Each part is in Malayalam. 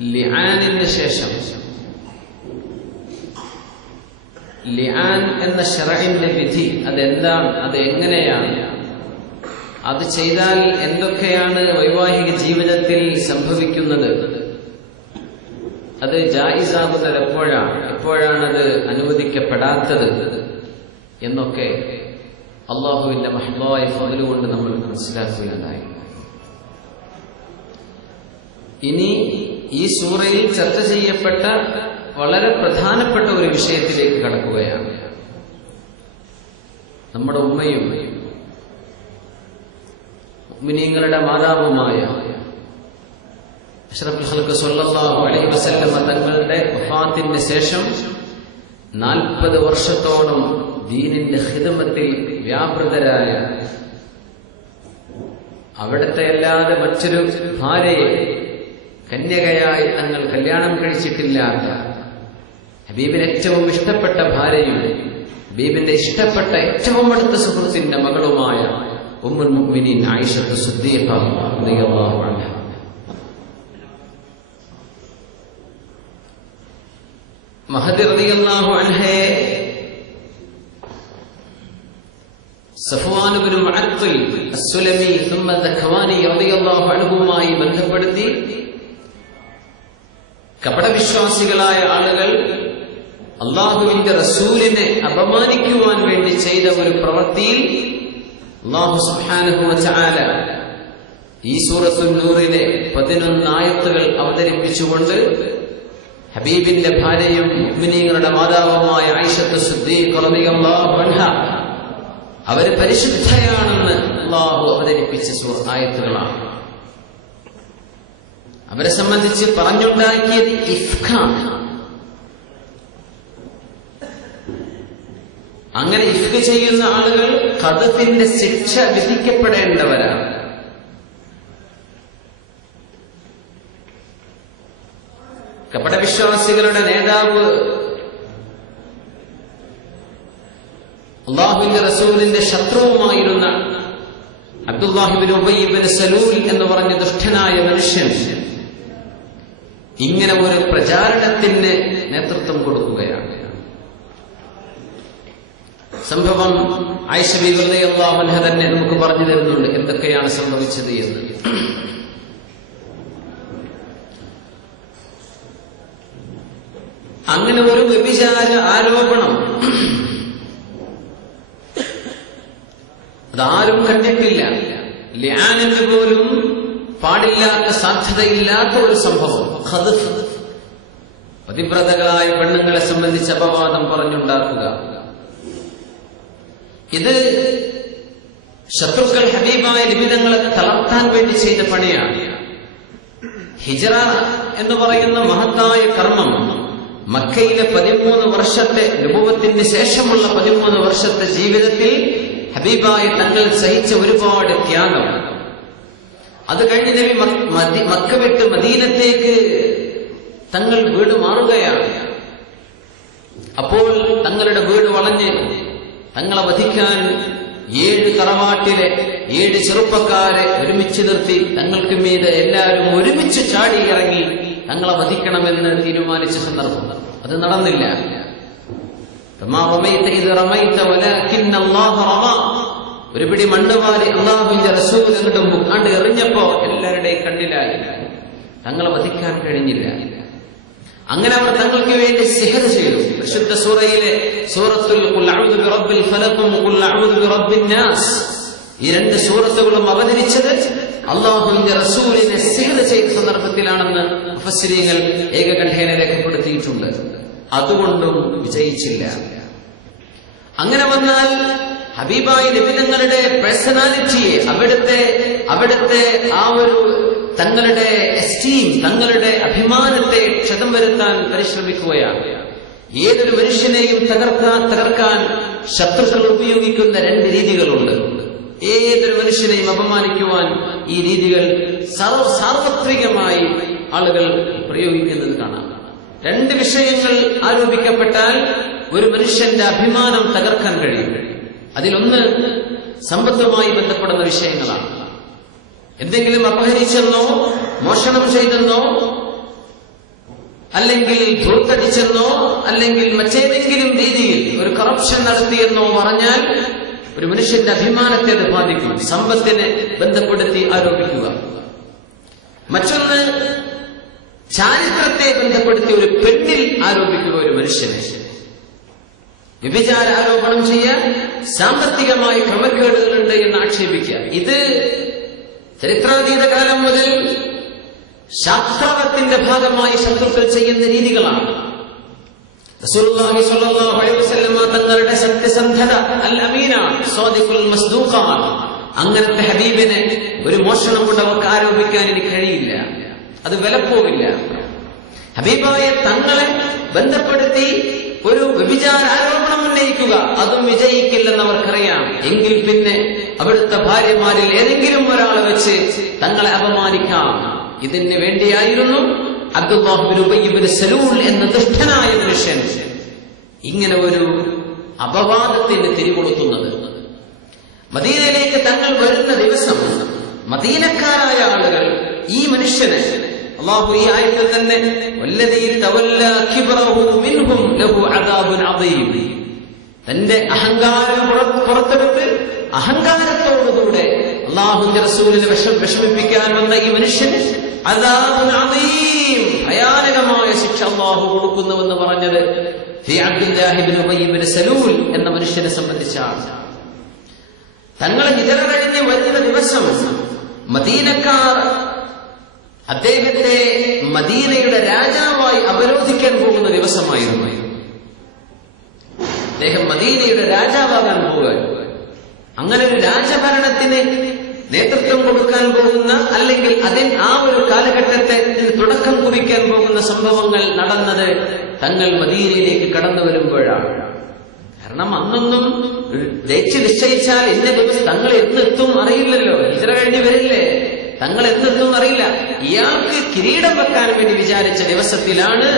ലിആനിന് ശേഷം ലിആാൻ എന്ന ഷറഇന്റെ വിധി അതെന്താണ്? അത് എങ്ങനെയാണ് അത് ചെയ്താൽ എന്തൊക്കെയാണ് വൈവാഹിക ജീവിതത്തിൽ സംഭവിക്കുന്നത്? അത് ജായിസാകുന്നത് എപ്പോഴാണ്? എപ്പോഴാണത് അനുവദിക്കപ്പെടാത്തത്? എന്നൊക്കെ അള്ളാഹുവിന്റെ മഹ്ലായ ഫലുകൊണ്ട് നമ്മൾ മനസ്സിലാക്കുകയുണ്ടായി. ഇനി ഈ സൂറയിൽ ചർച്ച ചെയ്യപ്പെട്ട വളരെ പ്രധാനപ്പെട്ട ഒരു വിഷയത്തിലേക്ക് കടക്കുകയാണ്. നമ്മുടെ ഉമ്മയും മുഅ്മിനീങ്ങളുടെ മാതാവുമായ അലൈഹി തങ്ങളുടെ വഫാത്തിന് ശേഷം നാൽപ്പത് വർഷത്തോളം ദീനിന്റെ ഹിതമത്തിൽ വ്യാപൃതരായ അവിടുത്തെ അല്ലാതെ മറ്റൊരു ഭാര്യയെ കന്യകയായി തങ്ങൾ കല്യാണം കഴിച്ചിട്ടില്ലാത്ത ഹബീബിന് ഏറ്റവും ഇഷ്ടപ്പെട്ട ഭാര്യയും ഹബീബിന്റെ ഇഷ്ടപ്പെട്ട ഏറ്റവും അടുത്ത സുഹൃത്തിന്റെ മകളുമായ ഉമ്മുൽ മുഅ്മിനീൻ ആയിഷത്ത് സിദ്ദീഖ റളിയല്ലാഹു അൻഹ. മഹദി റളിയല്ലാഹു റളിയല്ലാഹു ബന്ധപ്പെടുത്തി കപടവിശ്വാസികളായ ആളുകൾ അള്ളാഹുവിന്റെ റസൂലിനെ അപമാനിക്കുവാൻ വേണ്ടി ചെയ്ത ഒരു പ്രവൃത്തിയിൽ അള്ളാഹു സുബ്ഹാനഹു വതആല ഈ സൂറത്തുൽ നൂറിലെ പതിനൊന്ന് ആയത്തുകൾ അവതരിപ്പിച്ചുകൊണ്ട് ഹബീബിന്റെ ഭാര്യയും മുഅ്മിനീങ്ങളുടെ മാതാവുമായ ആയിഷത്ത് ശുദ്ധി അൻഹ അവർ പരിശുദ്ധയാണെന്ന് അള്ളാഹു അവതരിപ്പിച്ച ആയത്തുകളാണ്. അവരെ സംബന്ധിച്ച് പറഞ്ഞുണ്ടാക്കിയത് ഇഫ്ഖാണ്. അങ്ങനെ ഇഫ്ക് ചെയ്യുന്ന ആളുകൾ കഥത്തിന്റെ ശിക്ഷ വിധിക്കപ്പെടേണ്ടവരാണ്. കപടവിശ്വാസികളുടെ നേതാവ് അള്ളാഹുവിന്റെ റസൂലിന്റെ ശത്രുവുമായിരുന്ന അബ്ദുല്ലാഹിബിൻ ഉബൈബിൻ സലൂൽ എന്ന് പറഞ്ഞ ദുഷ്ടനായ മനുഷ്യൻ ഇങ്ങനെ ഒരു പ്രചാരണത്തിന് നേതൃത്വം കൊടുക്കുകയാണ്. സംഭവം ആയിഷബി മനഹ തന്നെ നമുക്ക് പറഞ്ഞു തരുന്നുണ്ട് എന്തൊക്കെയാണ് സംഭവിച്ചത് എന്ന്. അങ്ങനെ ഒരു വ്യഭിചാര ആരോപണം. അതാരും കണ്ടിട്ടില്ല. ലിയാനിന് പോലും പാടില്ലാത്ത സാധ്യതയില്ലാത്ത ഒരു സംഭവം. പതിവ്രതകളായ പെണ്ണുങ്ങളെ സംബന്ധിച്ച് അപവാദം പറഞ്ഞുണ്ടാക്കുക. ഇത് ശത്രുക്കൾ ഹബീബായ നിബിധങ്ങളെ തളർത്താൻ വേണ്ടി ചെയ്ത പണിയാണ്. ഹിജറ എന്ന് പറയുന്ന മഹത്തായ കർമ്മം മക്കയിലെ പതിമൂന്ന് വർഷത്തെ രൂപത്തിന് ശേഷമുള്ള പതിമൂന്ന് വർഷത്തെ ജീവിതത്തിൽ ഹബീബായ തങ്ങൾ സഹിച്ച ഒരുപാട് ത്യാഗം. അത് കഴിഞ്ഞ് നബി മക്ക വിട്ട് മദീനത്തേക്ക് തങ്ങൾ വീട് മാറുകയാണ്. അപ്പോൾ തങ്ങളുടെ വീട് വളഞ്ഞ് തങ്ങളെ വധിക്കാൻ ഏഴ് തറവാട്ടിലെ ഏഴ് ചെറുപ്പക്കാരെ ഒരുമിച്ച് നിർത്തി തങ്ങൾക്ക് മീതെ എല്ലാവരും ഒരുമിച്ച് ചാടി ഇറങ്ങി തങ്ങളെ വധിക്കണമെന്ന് തീരുമാനിച്ച സന്ദർഭം. അത് നടന്നില്ല. ഒരു പിടി മണ്ണുവാരി അള്ളാഹുവിന്റെ റസൂൽ എന്നിട്ടും മുക്കാണ്ട് എറിഞ്ഞപ്പോ എല്ലാവരുടെയും കണ്ണിലായി തങ്ങളെ വധിക്കാൻ കഴിഞ്ഞില്ല. അങ്ങനെ അവർ തങ്ങൾക്ക് വേണ്ടി സിഹർ ചെയ്തു. പ്രശുദ്ധ സൂറയിലെ സൂറത്തുൽ ഈ രണ്ട് സൂറത്തുകളും അവതരിച്ചത് അള്ളാഹുവിന്റെ റസൂലിനെ സിഹർ ചെയ്ത സന്ദർഭത്തിലാണെന്ന് മുഫസ്സിരീങ്ങൾ ഏകകണ്ഠേന രേഖപ്പെടുത്തിയിട്ടുണ്ട്. അതുകൊണ്ടും വിജയിച്ചില്ല. അങ്ങനെ വന്നാൽ ഹബീബായി നിബിധങ്ങളുടെ പേഴ്സണാലിറ്റിയെ അവിടുത്തെ അവിടുത്തെ ആ ഒരു തങ്ങളുടെ എസ്റ്റീം തങ്ങളുടെ അഭിമാനത്തെ ക്ഷതം വരുത്താൻ പരിശ്രമിക്കുകയാണ്. ഏതൊരു മനുഷ്യനെയും തകർക്കാൻ തകർക്കാൻ ശത്രുക്കൾ ഉപയോഗിക്കുന്ന രണ്ട് രീതികളുണ്ട്. ഏതൊരു മനുഷ്യനെയും അപമാനിക്കുവാൻ ഈ രീതികൾ സാർവത്രികമായി ആളുകൾ പ്രയോഗിക്കുന്നത് കാണാം. രണ്ട് വിഷയങ്ങൾ ആരോപിക്കപ്പെട്ടാൽ ഒരു മനുഷ്യന്റെ അഭിമാനം തകർക്കാൻ കഴിയും. അതിലൊന്ന് സമ്പത്തുമായി ബന്ധപ്പെടുന്ന വിഷയങ്ങളാണ്. എന്തെങ്കിലും അപഹരിച്ചെന്നോ മോഷണം ചെയ്തെന്നോ അല്ലെങ്കിൽ ധൂർത്തടിച്ചെന്നോ അല്ലെങ്കിൽ മറ്റേതെങ്കിലും രീതിയിൽ ഒരു കറപ്ഷൻ നടത്തിയെന്നോ പറഞ്ഞാൽ ഒരു മനുഷ്യന്റെ അഭിമാനത്തെ അത് ബാധിക്കും. സമ്പത്തിനെ ബന്ധപ്പെടുത്തി ആരോപിക്കുക. മറ്റൊന്ന് ചാരിത്രത്തെ ബന്ധപ്പെടുത്തി ഒരു പെണ്ണിൽ ആരോപിക്കുക ഒരു മനുഷ്യനെ. വ്യഭിചാര ആരോപണം ചെയ്യാൻ സാമ്പത്തികമായി ക്രമക്കേടുകളുണ്ട് എന്ന് ആക്ഷേപിക്കുക. ഇത് ചരിത്രാതീത കാലം മുതൽ ശാസ്ത്രത്തിന്റെ ഭാഗമായി ശത്രുക്കൾ ചെയ്യുന്ന രീതികളാണ്. തങ്ങളുടെ സത്യസന്ധത അൽ അമീനാണ് അങ്ങനത്തെ ഹബീബിനെ ഒരു മോഷണം കൊണ്ട് അവർക്ക് ആരോപിക്കാൻ എനിക്ക് കഴിയില്ല. അത് വിലപ്പോവില്ല. ഹബീബായ തങ്ങളെ ബന്ധപ്പെടുത്തി ഒരു വ്യഭിചാരോപണം ഉന്നയിക്കുക. അതും വിജയിക്കില്ലെന്ന് അവർക്കറിയാം എങ്കിൽ പിന്നെ അവിടുത്തെ ഭാര്യമാരിൽ ഏതെങ്കിലും ഒരാളെ വെച്ച് തങ്ങളെ അപമാനിക്കാം. ഇതിന് വേണ്ടിയായിരുന്നു അബ്ദുല്ലാഹുബിൻ സലൂൾ എന്ന ദുഷ്ടനായ മനുഷ്യൻ ഇങ്ങനെ ഒരു അപവാദത്തിന് തിരികൊളുത്തുന്നത്. മദീനയിലേക്ക് തങ്ങൾ വരുന്ന ദിവസം മദീനക്കാരായ ആളുകൾ ഈ മനുഷ്യന് അള്ളാഹു ഈ ആയത്തിൽ തന്നെ തന്റെ അഹങ്കാരം പുറ- പുറത്തെടുത്ത് അഹങ്കാരത്തോടുകൂടെ അള്ളാഹുന്റെ റസൂലിനെ വിഷ വിഷമിപ്പിക്കാൻ വന്ന ഈ മനുഷ്യന് ഭയാനകമായ ശിക്ഷ അള്ളാഹു കൊടുക്കുന്നുവെന്ന് പറഞ്ഞത് സലൂൽ എന്ന മനുഷ്യനെ സംബന്ധിച്ചാണ്. തങ്ങളെ ഹിജറ കഴിഞ്ഞ് വരുന്ന ദിവസം മദീനക്കാർ അദ്ദേഹത്തെ മദീനയുടെ രാജാവായി അവരോധിക്കാൻ പോകുന്ന ദിവസമായിരുന്നു. അദ്ദേഹം മദീനയുടെ രാജാവാകാൻ പോകാൻ അങ്ങനെ ഒരു രാജഭരണത്തിന് നേതൃത്വം കൊടുക്കാൻ പോകുന്ന അല്ലെങ്കിൽ അതിൽ ആ ഒരു കാലഘട്ടത്തെ തുടക്കം കുറിക്കാൻ പോകുന്ന സംഭവങ്ങൾ നടന്നത് തങ്ങൾ മദീനയിലേക്ക് കടന്നു വരുമ്പോഴാണ്. കാരണം അന്നൊന്നും ദേച്ച് നിശ്ചയിച്ചാൽ ഇന്ന ദിവസം തങ്ങൾ എന്നെത്തും അറിയില്ലല്ലോ. ഹിജറ കഴിഞ്ഞ് വരില്ലേ? തങ്ങൾ എന്തെന്നും അറിയില്ല. ഇയാൾക്ക് കിരീടം വെക്കാൻ വേണ്ടി വിചാരിച്ച ദിവസത്തിലാണ്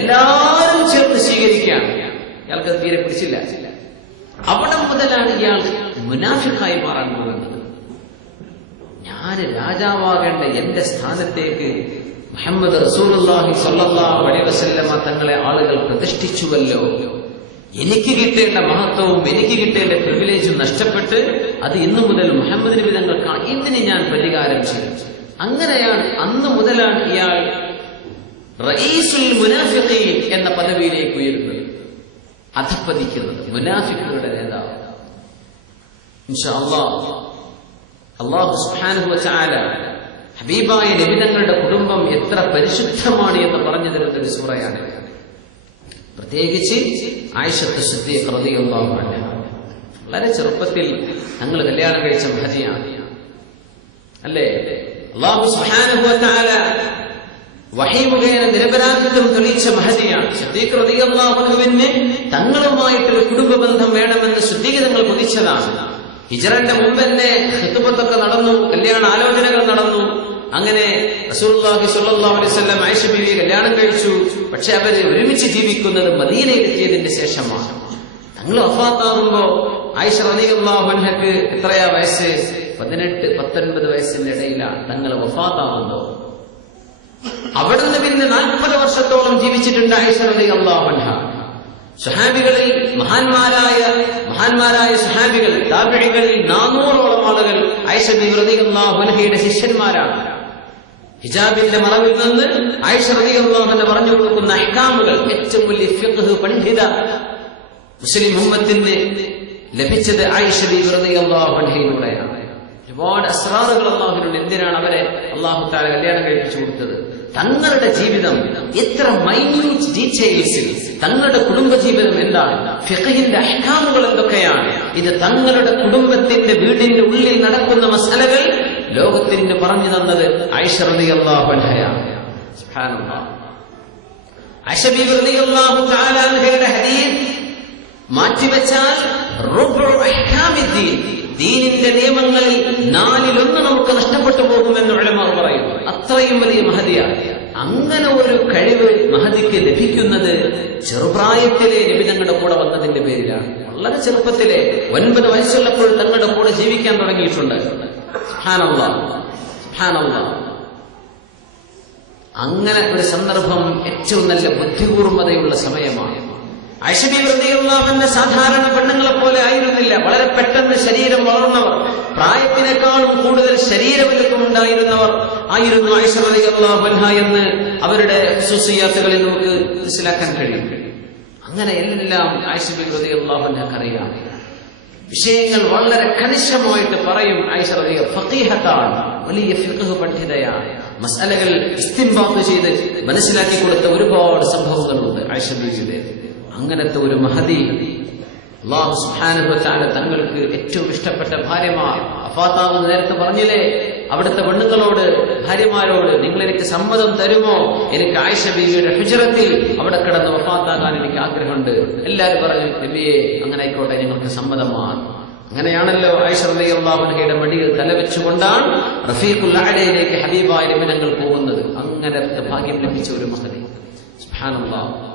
എല്ലാരും ചേർത്ത് സ്വീകരിക്കുകയാണ്. ഇയാൾക്ക് തീരെ പിടിച്ചില്ല. അവിടെ മുതലാണ് ഇയാൾ മുനാഫിക്കായി മാറാൻ പോകുന്നത്. ഞാൻ രാജാവാകേണ്ട എന്റെ സ്ഥാനത്തേക്ക് മുഹമ്മദ് അലൈഹി വസല്ലമ തങ്ങളെ ആളുകൾ പ്രതിഷ്ഠിച്ചുവല്ലോ. എനിക്ക് കിട്ടേണ്ട മഹത്വവും എനിക്ക് കിട്ടേണ്ട പ്രിവിലേജും നഷ്ടപ്പെട്ട് അത് ഇന്നു മുതൽ മുഹമ്മദ് നബി തങ്ങൾക്കാണ്. ഇതിന് ഞാൻ പരിഹാരം ചെയ്തു അങ്ങനെയാണ് അന്ന് മുതലാണ് ഇയാൾ റഈസുൽ മുനാഫിഖീൻ എന്ന പദവിയിലേക്ക് ഉയരുന്നത്. അധപ്പതിക്കുന്നത് മുനാഫിഖുകളുടെ നേതാവ്. ഇൻഷാ അല്ലാഹ് അള്ളാഹു സുബ്ഹാനഹു വതആല ഹബീബായ നിബിതങ്ങളുടെ കുടുംബം എത്ര പരിശുദ്ധമാണ് എന്ന് പറഞ്ഞു തരുന്ന ഒരു സൂറയാണ് പ്രത്യേകിച്ച് ആയിഷത്ത് ശുദ്ധി അൻഹ. വളരെ ചെറുപ്പത്തിൽ ഞങ്ങൾ കല്യാണം കഴിച്ച മഹതിയാണ്. അല്ലേ? അള്ളാഹു വതആല വഹി മുഖേന നിരപരാധിത്വം തെളിയിച്ച മഹതിയാണ്. അൻഹുവിന് തങ്ങളുമായിട്ടൊരു കുടുംബ ബന്ധം വേണമെന്ന് ശുദ്ധീകൃതങ്ങൾ തങ്ങൾ കൊതിച്ചതാണ്. ഹിജറന്റെ മുമ്പ് തന്നെ ഹിത്തുപത്തൊക്കെ നടന്നു കല്യാണ ആലോചനകൾ നടന്നു. അങ്ങനെ റസൂലുള്ളാഹി സുല്ലാ അലൈഹി വസല്ലം ആയിഷ ബിവി കല്യാണം കഴിച്ചു. പക്ഷെ അവർ ഒരുമിച്ച് ജീവിക്കുന്നത് മദീനയിലെത്തിയതിന്റെ ശേഷമാണ്. തങ്ങൾ വഫാത്താകുമ്പോ ആയിഷ അൻഹക്ക് എത്രയാ വയസ്സ്? പതിനെട്ട് പത്തൊൻപത് വയസ്സിന്റെ ഇടയിലാണ് തങ്ങൾ വഫാത്താകുമ്പോ അവിടുന്ന് പിന്നെ നാൽപ്പത് വർഷത്തോളം ജീവിച്ചിട്ടുണ്ട് റളിയല്ലാഹു അൻഹ. സുഹാബികളിൽ മഹാന്മാരായ മഹാന്മാരായ സുഹാബികൾ താപിഴികളിൽ നാനൂറോളം ആളുകൾ റളിയല്ലാഹുഅൻഹയുടെ ശിഷ്യന്മാരാണ്. ഹിജാബിന്റെ മറവിൽ നിന്ന് ആയിഷ പറഞ്ഞു കൊടുക്കുന്ന അഹ്കാമുകൾ ഏറ്റവും വലിയ ഫിഖ്ഹ് പണ്ഡിത മുസ്ലിം മുഹമ്മത്തിന് ലഭിച്ചത് ആയിഷ റളിയല്ലാഹുഅൻഹയിലൂടെയാണ് ഒരുപാട് അസ്രാറുകൾ അള്ളാഹുനുണ്ട് എന്തിനാണ് അവരെ അള്ളാഹു കല്യാണം കഴിപ്പിച്ചു കൊടുത്തത്? തങ്ങളുടെ ജീവിതം എത്ര മൈന്യൂട്ട് ഡീറ്റെയിൽസിൽ തങ്ങളുടെ കുടുംബജീവിതം എന്താണ് ഫിഖഹിന്റെ അഹ്കാമുകൾ എന്തൊക്കെയാണ് ഇത് തങ്ങളുടെ കുടുംബത്തിന്റെ വീടിന്റെ ഉള്ളിൽ നടക്കുന്ന മസലകൾ ലോകത്തിന് പറഞ്ഞു തന്നത് മാറ്റിവെച്ചാൽ ദീനിന്റെ നിയമങ്ങളിൽ നാലിലൊന്ന് നമുക്ക് നഷ്ടപ്പെട്ടു പോകുമെന്ന് പറയുന്നു അത്രയും വലിയ മഹതിയാണ് അങ്ങനെ ഒരു കഴിവ് മഹതിക്ക് ലഭിക്കുന്നത് ചെറുപ്രായത്തിലെ നബി തങ്ങളുടെ കൂടെ വന്നതിന്റെ പേരിലാണ്. വളരെ ചെറുപ്പത്തിലെ ഒൻപത് വയസ്സുള്ളപ്പോൾ തങ്ങളുടെ കൂടെ ജീവിക്കാൻ തുടങ്ങിയിട്ടുണ്ട്. അങ്ങനെ ഒരു സന്ദർഭം ഏറ്റവും നല്ല ബുദ്ധിപൂർവതയുള്ള സമയമാണ്. ഐഷബിവൃതിയുള്ളവന്റെ സാധാരണ പെണ്ണുങ്ങളെ പോലെ ആയിരുന്നില്ല. വളരെ പെട്ടെന്ന് ശരീരം വളർന്നവർ. പ്രായത്തിനേക്കാളും കൂടുതൽ ശരീരവലുപ്പം ഉണ്ടായിരുന്നവർ ആയിരുന്നു ഐശ്വര്യ എന്ന് അവരുടെ സുസിയാത്തുകളിൽ നമുക്ക് മനസ്സിലാക്കാൻ കഴിയും. അങ്ങനെ എല്ലാം ഐഷബിവൃതി അള്ളാഹുനക്കറിയാം വിഷയങ്ങൾ വളരെ കണിശമായിട്ട് പറയും ഐശ്വര്യ ഫക്കീഹത്താണ് വലിയ ഫിഖ് പണ്ഡിതയാണ് മസാലകൾ ഇസ്തിംബാബ് ചെയ്ത് മനസ്സിലാക്കി കൊടുത്ത ഒരുപാട് സംഭവങ്ങളുണ്ട് ഐശ്വര്യ അങ്ങനത്തെ ഒരു മഹതി തങ്ങൾക്ക് ഏറ്റവും ഇഷ്ടപ്പെട്ട ഭാര്യമാർ. അഫാത്താവ് നേരത്തെ പറഞ്ഞില്ലേ അവിടുത്തെ പെണ്ണുങ്ങളോട് ഭാര്യമാരോട് നിങ്ങൾ എനിക്ക് സമ്മതം തരുമോ? എനിക്ക് ആയിഷ ബീവിയുടെ ഹുജറത്തിൽ അവിടെ കിടന്ന് വഫാത്താകാൻ എനിക്ക് ആഗ്രഹമുണ്ട്. എല്ലാവരും പറഞ്ഞു നബിയെ അങ്ങനെ ആയിക്കോട്ടെ ഞങ്ങൾക്ക് സമ്മതമാണ് അങ്ങനെയാണല്ലോ ഐശ്വര്യയുടെ മടിയിൽ തലവെച്ചുകൊണ്ടാണ് റഫീഖുൽ ഹബീബായ നിമിനങ്ങൾ പോകുന്നത്. അങ്ങനെ ഭാഗ്യം ലഭിച്ച ഒരു മകനെ. സുബ്ഹാനല്ലാഹ്.